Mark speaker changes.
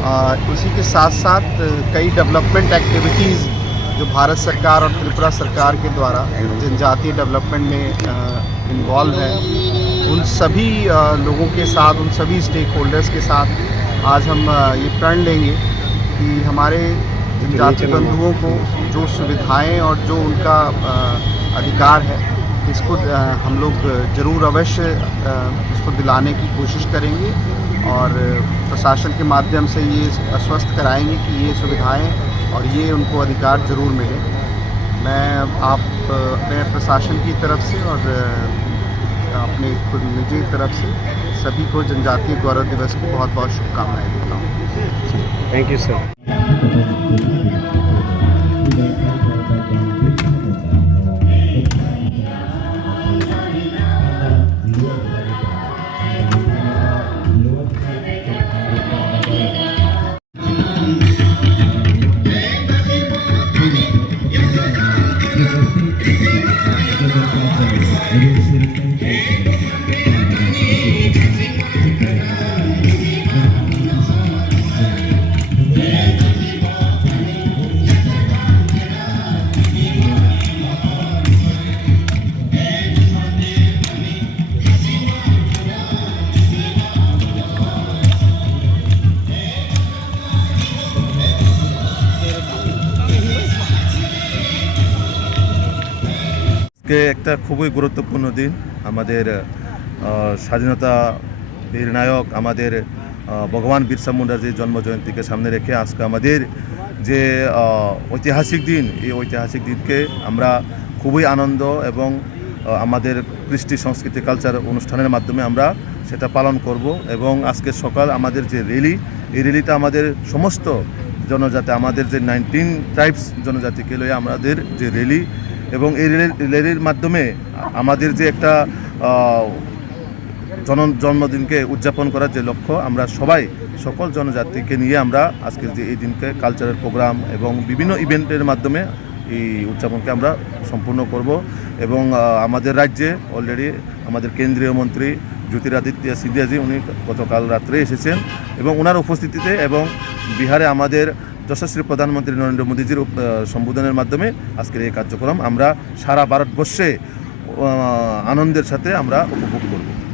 Speaker 1: उसी के साथ साथ कई डेवलपमेंट एक्टिविटीज़ जो भारत सरकार और त्रिपुरा सरकार के द्वारा जनजातीय डेवलपमेंट में इन्वॉल्व है उन सभी लोगों के साथ उन सभी स्टेक होल्डर्स के साथ आज हम ये प्रण लेंगे कि हमारे जनजाति बंधुओं को जो सुविधाएं और जो उनका अधिकार है इसको हम लोग ज़रूर अवश्य इसको दिलाने की कोशिश करेंगे और प्रशासन के माध्यम से ये आश्वस्त कराएंगे कि ये सुविधाएं और ये उनको अधिकार ज़रूर मिले मैं आप मैं प्रशासन की तरफ से और अपने खुद निजी तरफ से सभी को जनजातीय गौरव दिवस की बहुत बहुत शुभकामनाएं देता हूँ
Speaker 2: थैंक यू सर சிறப்பாக
Speaker 3: আজকে একটা খুবই গুরুত্বপূর্ণ দিন আমাদের স্বাধীনতা বীর নায়ক আমাদের ভগবান বিরসা মুন্ডার যে জন্মজয়ন্তীকে সামনে রেখে আজকে আমাদের যে ঐতিহাসিক দিন এই ঐতিহাসিক দিনকে আমরা খুবই আনন্দ এবং আমাদের কৃষ্টি সংস্কৃতি কালচার অনুষ্ঠানের মাধ্যমে আমরা সেটা পালন করব এবং আজকে সকাল আমাদের যে র্যালি এই র্যালিটা আমাদের সমস্ত জনজাতি আমাদের যে নাইনটিন ট্রাইবস জনজাতিকে লয়ে আমাদের যে র্যালি এবং এই রেলের মাধ্যমে আমাদের যে একটা জন জন্মদিনকে উদযাপন করার যে লক্ষ্য আমরা সবাই সকল জনজাতিকে নিয়ে আমরা আজকের যে এই দিনকে কালচারাল প্রোগ্রাম এবং বিভিন্ন ইভেন্টের মাধ্যমে এই উদযাপনকে আমরা সম্পূর্ণ করব এবং আমাদের রাজ্যে অলরেডি আমাদের কেন্দ্রীয় মন্ত্রী জ্যোতিরাদিত্য সিন্ধিয়াজি উনি গতকাল রাত্রে এসেছেন এবং ওনার উপস্থিতিতে এবং বিহারে আমাদের যশস্বী প্রধানমন্ত্রী নরেন্দ্র মোদীজির সম্বোধনের মাধ্যমে আজকের এই কার্যক্রম আমরা সারা ভারতবর্ষে আনন্দের সাথে আমরা উপভোগ করব